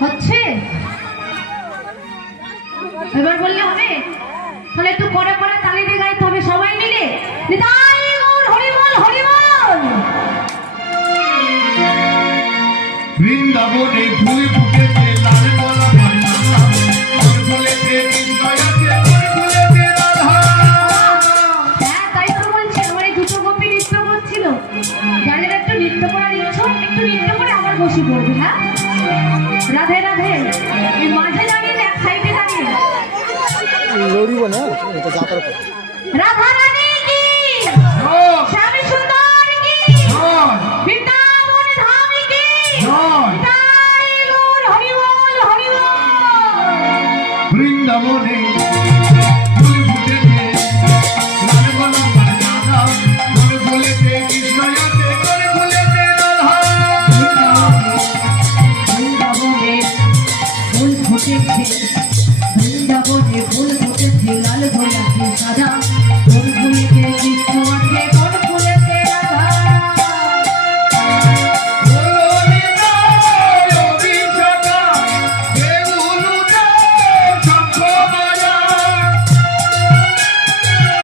হচ্ছে এবার বললে হবে তাহলে একটু করে করে তালি দিয়ে গাইতে হবে সবাই মিলে নিতাই গৌর হরিবল হরিবল বৃন্দাবনে ফুল ফুটেছে লাল গোলাপ ফুল ফুলেছে হৃদয়তে ফুল ফুলেছে রাধা হ্যাঁ তাই তো বলছি আমার এই দুটো গোপী নৃত্য করছিল যাদের একটু নৃত্য করার ইচ্ছা একটু নৃত্য করে আবার বসে পড়বে হ্যাঁ রাধে রাধে এই মাঝে দাঁড়িয়ে এক সাইডে দাঁড়িয়ে লড়িব না এটা যাতার রাধা